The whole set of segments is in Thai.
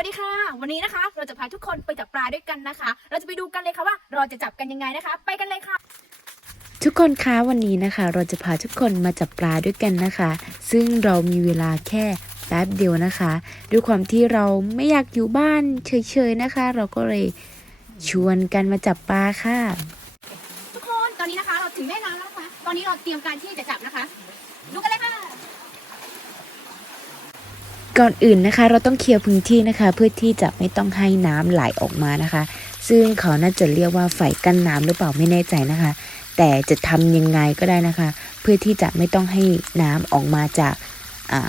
วัสดีค่ะ วันนี้นะคะ เราจะพาทุกคนไปจับปลาด้วยกันนะคะ เราจะไปดูกันเลยค่ะว่า เราจะจับกันยังไงนะคะ ไปกันเลยค่ะ ทุกคนคะวันนี้นะคะ เราจะพาทุกคนมาจับปลาด้วยกันนะคะ ซึ่งเรามีเวลาแค่แป๊บเดียวนะคะ ด้วยความที่เราไม่อยากอยู่บ้านเฉยๆนะคะ เราก็เลยชวนกันมาจับปลาค่ะ ทุกคนตอนนี้นะคะ เราถึงแม่น้ำแล้วนะคะ ตอนนี้เราเตรียมการที่จะจับนะคะดูกันเลยค่ะ ก่อนอื่นนะคะ เราต้องเคลียร์พื้นที่นะคะ เพื่อที่จะไม่ต้องให้น้ำไหลออกมานะคะ ซึ่งเขาน่าจะเรียกว่าฝ่ายกั้นน้ำหรือเปล่าไม่แน่ใจนะคะ แต่จะทำยังไงก็ได้นะคะ เพื่อที่จะไม่ต้องให้น้ำออกมาจาก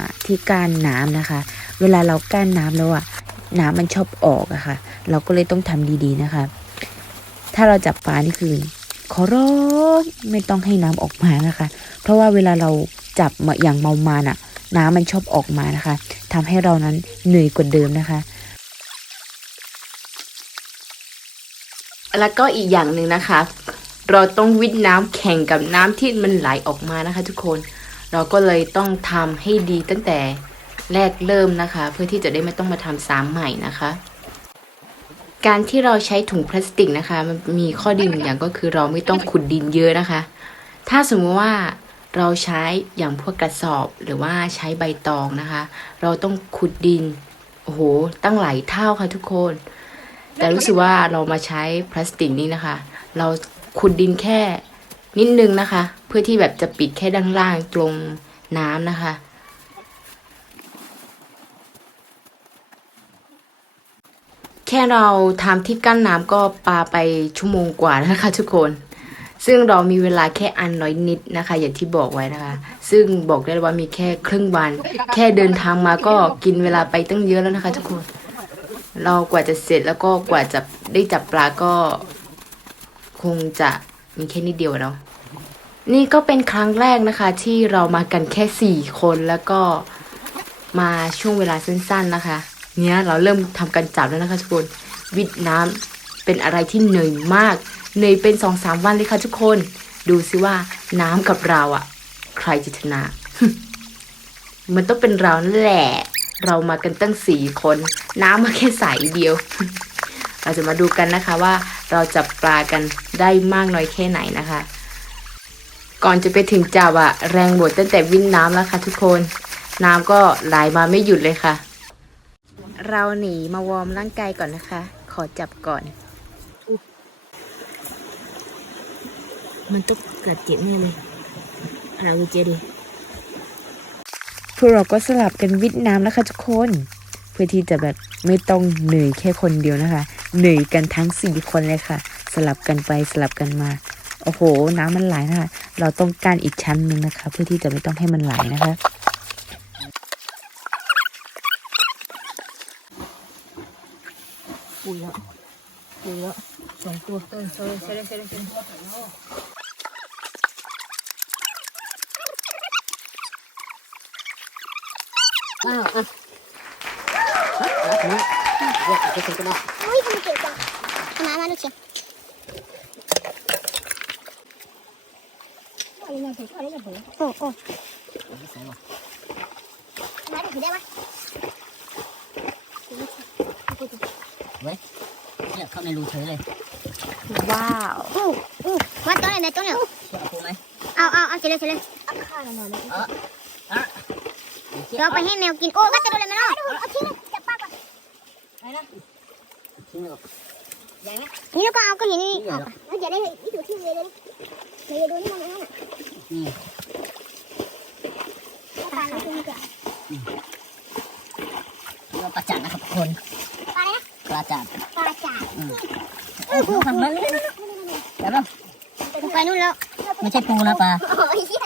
าที่กั้นน้ำนะคะ เวลาเรากั้นน้ำแล้วอะน้ำมันชอบออกอะค่ะ เราก็เลยต้องทำดีๆนะคะ ถ้าเราจับปลานี่คือขอร้องไม่ต้องให้น้ำออกมานะคะ เพราะว่าเวลาเราจับมาอย่างเมามาน่ะ น้ำมันชอบออกมานะคะทำให้เรานั้นเหนื่อยกว่าเดิมนะคะ แล้วก็อีกอย่างหนึ่งนะคะ เราต้องวิทน้ำแข่งกับน้ำที่มันไหลออกมานะคะ ทุกคนเราก็เลยต้องทำให้ดีตั้งแต่แรกเริ่มนะคะ เพื่อที่จะได้ไม่ต้องมาทำซ้ำใหม่นะคะ การที่เราใช้ถุงพลาสติกนะคะ มันมีข้อดีหนึ่งอย่างก็คือเราไม่ต้องขุดดินเยอะนะคะ ถ้าสมมติว่า เราใช้อย่างพวกกระสอบหรือว่าใช้ใบตองนะคะ เราต้องขุดดินโอ้โหตั้งหลายเท่าค่ะทุกคน แต่รู้สึกว่าเรามาใช้พลาสติกนี่นะคะ เราขุดดินแค่นิดนึงนะคะ เพื่อที่แบบจะปิดแค่ด้านล่างตรงน้ำนะคะแค่เราทำที่กั้นน้ำก็ปาไปชั่วโมงกว่าแล้วนะคะทุกคน ซึ่งเรามีเวลาแค่อันน้อยนิดนะคะ อย่างที่บอกไว้นะคะ ซึ่งบอกได้ว่ามีแค่ครึ่งวัน แค่เดินทางมาก็กินเวลาไปตั้งเยอะแล้วนะคะ ทุกคน เรากว่าจะเสร็จแล้วก็กว่าจะได้จับปลาก็คงจะมีแค่นิดเดียวเนาะนี่ก็เป็นครั้งแรกนะคะ ที่เรามากันแค่สี่คนแล้วก็มาช่วงเวลาสั้นๆนะคะ เนี้ยเราเริ่มทำการจับแล้วนะคะทุกคนวิดน้ำเป็นอะไรที่เหนื่อยมาก เหนื่อยเป็นสองสามวันเลยค่ะทุกคน ดูซิว่าน้ำกับเราอะใครจะชนะ มันต้องเป็นเรานั่นแหละ เรามากันตั้งสี่คน น้ำมาแค่ใสเดียว เราจะมาดูกันนะคะว่าเราจับปลากันได้มากน้อยแค่ไหนนะคะ ก่อนจะไปถึงจับอะแรงบดตั้งแต่วิ่งน้ำแล้วค่ะทุกคน น้ำก็ไหลมาไม่หยุดเลยค่ะ เราหนีมาวอร์มร่างกายก่อนนะคะ ขอจับก่อน มันต้องเกิดเจ็บแน่เลยเราดูเจดิพวกเราก็สลับกันวิทย์น้ำแล้วค่ะทุกคน เพื่อที่จะแบบไม่ต้องเหนื่อยแค่คนเดียวนะคะ เหนื่อยกันทั้งสี่คนเลยค่ะ สลับกันไปสลับกันมา โอ้โห น้ำมันไหลนะคะ เราต้องการอีกชั้นหนึ่งนะคะ เพื่อที่จะไม่ต้องให้มันไหลนะคะปุยแล้วปุยแล้วสองตัวเออใช่ใช่ 어, 어. 말을 그대로 왜? Thế là không nên lùi thế này. Wow. Ừ, ừ. Quá tối này này, tối này Sợ phụ mày Ờ, ờ, ờ, chạy lên, chạy lên. Ờ Đó Rồi, bà hẹn mèo kín. Ô, bắt tay đồ lên mèo Ờ, ờ, ờ, ờ, ờ, ờ, ờ, ờ, ờ, ờ, ờ, ờ, ờ, นี่แล้วก็เอาก็เห็นนี่ออกอะเดี๋ยวได้เลยนี่ถูกทิ้งเลยเลยเลยดูนี่มันนั่นน่ะนี่ปลาเราทิ้งดีกว่าเราประจัดนะครับคนปลาอะไรนะประจัดปลาจ่าโอ้โหทำมันแต่ว่าไปนู่นแล้วไม่ใช่ปูนะปลาโอ้ยเหี้ย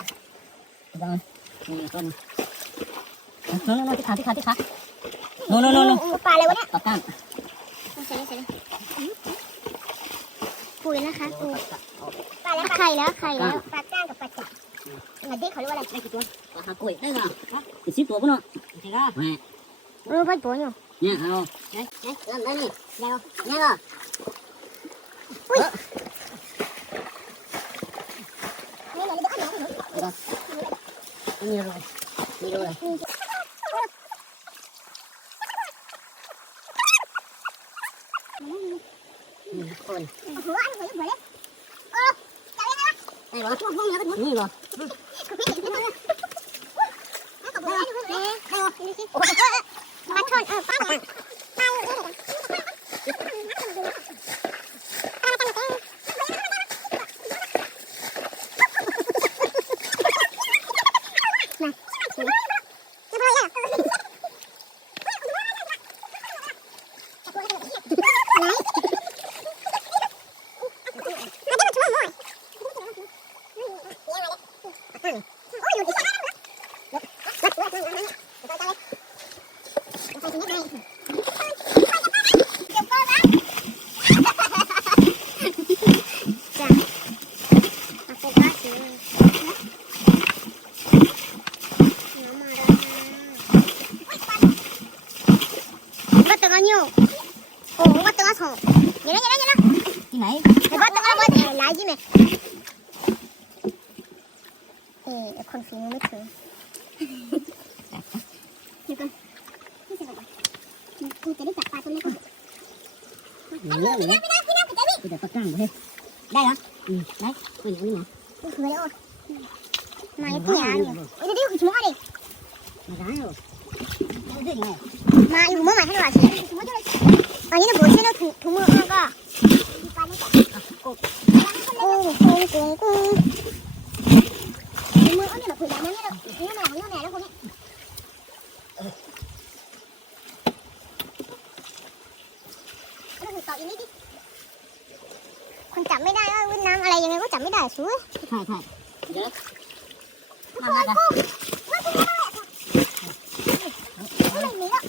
ยังมีต้นโน่นโน่นที่ขาที่ขาที่ขาโน่นโน่นโน่นปลาอะไรวะเนี่ยปลาก้าน เฉลยเฉลยปูเลยนะคะปูปลาแล้วไข่แล้วไข่แล้วปลาก้างกับปลาจ่ามาดิเขาเรียกว่าอะไรได้กี่ตัวปลาหากล้วยได้เหรอกี่สิบตัวปุ๊เนาะใช่ไหมแม่รู้ป่ะตัวอยู่เนี่ยเอาเนี่ยเนี่ยนั่นนี่แล้วเนี่ยเหรอนี่เลยเดี๋ยวก็เดี๋ยวก็เดี๋ยวมีรูมีรูเลย คน โอ้โหอันนี้หัวเลยเออจับยังไง ได้บ่ วะพวกพวกนี้ก็ถึง นี่บ่ กูไม่เห็นเลยแล้วก็ 来，来把灯，把灯拉进来。哎，要控制我们吃。你看，你先来吧。你你这里咋打成那个？不给，嗯，来，我拿你拿。我喝的哦。妈呀，不呀你！我这里有个什么的？那啥哟？我这里。妈，有木马上的吧？什么叫？啊，你那不是那土土木那个？ คนจับไม่ได้ว่าวุ้นน้ำอะไรยังไงก็จับไม่ได้สู้ใช่ใช่เดี๋ยวมามากันไม่มีแล้ว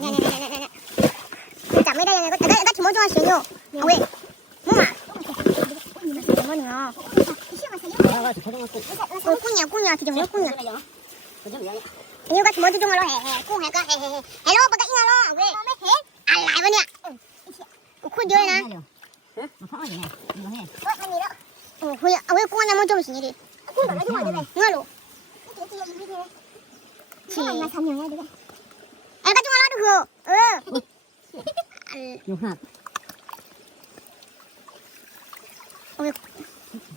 เนี่ยเนี่ยเนี่ยเนี่ยเนี่จับไม่ได้ยังไงก็แต่ได้ได้ชิโมจังเสียโยเอาเว้ยมั่ว 姑娘，姑娘，姑娘，姑娘，姑娘，姑娘，你又在摸么东西了？哎哎，姑娘，哎，哎哎，哎，老白干一了，喂，没见？啊来吧你！我吹多呢？我看见了，我看了。哦，姑娘，哎，姑娘，你摸这东西的？姑娘，我摸的。我喽。你别这样，你别这样。哎，我拿三，哎，我摸这个了，对？呃。牛汉。我。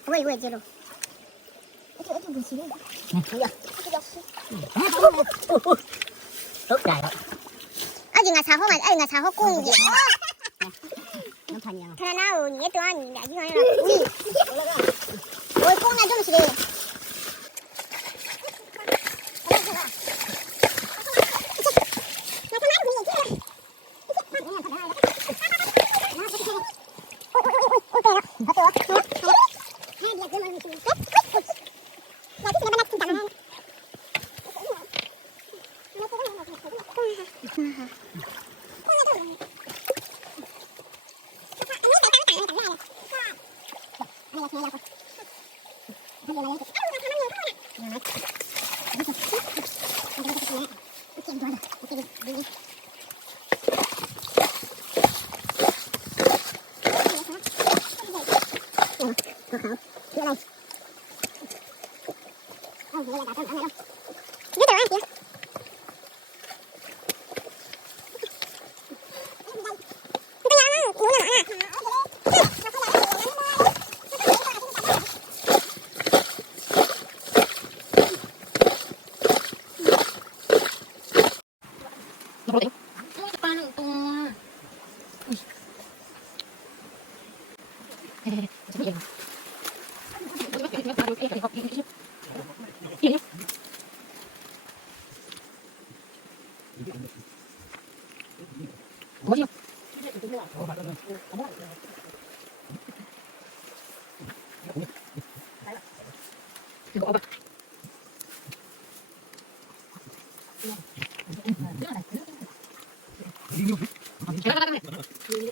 我喂接住我觉得对不要是要不不不不都改了诶给我擦好嘛诶给我好滚一能看见吗看到哪有你也躲你俩地方有点不我的公安这么 Uh-huh. Dựa này Ôi, này là cả thằng này luôn Dưới tàu ăn kìa Hãy subscribe cho kênh Ghiền Mì Gõ Để không bỏ lỡ những video hấp dẫn 你好你好你你你你你你你你你你你你你你你国庆今天晚上我把这个嗯我们俩来了这个欧巴不用不用来不用你你你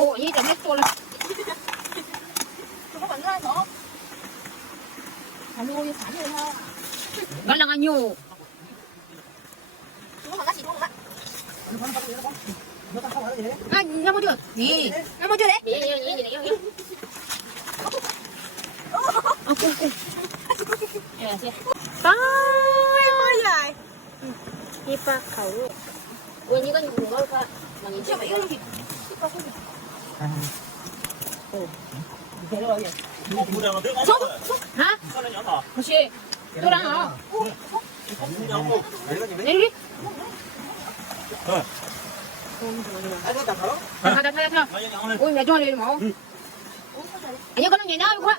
khổ như chẳng biết cô là không có bắn ra đó alo như sáng rồi ha bắn là nhiều à nhắm vào chưa gì? Nhắm vào chưa đấy. Ok ok. Bye bye dài đi ba khẩu quên như con ngủ đâu cơ mà nhìn chưa phải 不行多难熬嗯你要跟他饮料一块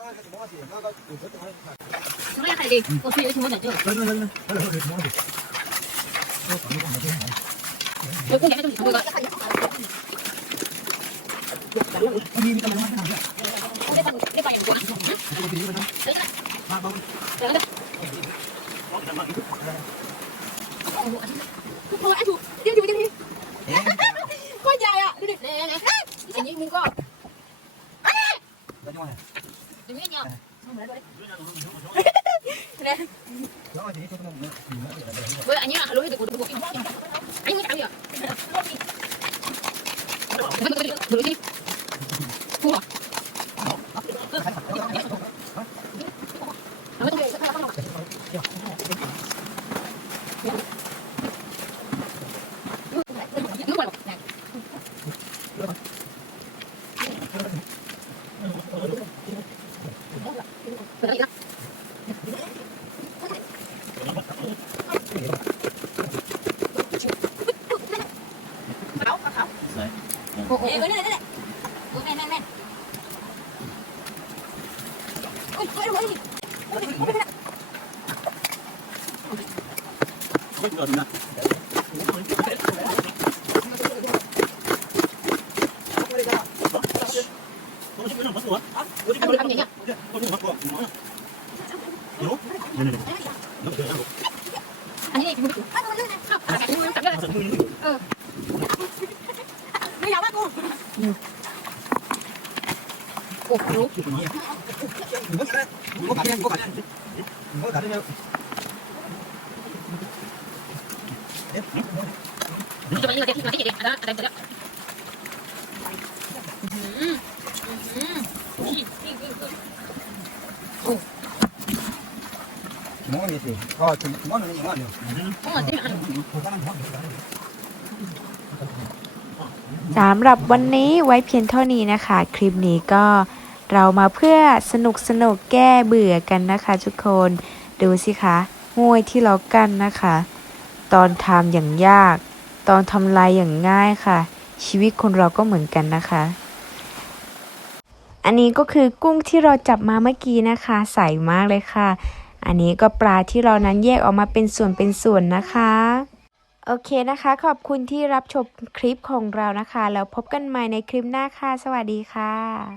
什么呀海丽我去游行我奶舅来来来来来来喝水什么东西我姑娘的东西 Quá dài à. Đi đi. Nè nè. Anh nhìn mình con. Đừng biết nhau. Nè. Với anh nhá, lối được của được. Anh mới ăn được. Vâng, vâng, vâng, vâng. ตัามอะรอนี่สิอ๋ถึงมอนนี่มอนนี่สำหรับวันนี้ไว้เพียงเท่านี้นะคะ คลิปนี้ก็เรามาเพื่อสนุกสนุกแก้เบื่อกันนะคะทุกคน ดูสิคะห้วยที่ล็อกกันนะคะ ตอนทำอย่างยาก ตอนทำลายอย่างง่ายค่ะ ชีวิตคนเราก็เหมือนกันนะคะ อันนี้ก็คือกุ้งที่เราจับมาเมื่อกี้นะคะ ใสมากเลยค่ะ อันนี้ก็ปลาที่เรานั้นแยกออกมาเป็นส่วนเป็นส่วนนะคะโอเคนะคะ ขอบคุณที่รับชมคลิปของเรานะคะ แล้วพบกันใหม่ในคลิปหน้าค่ะ สวัสดีค่ะ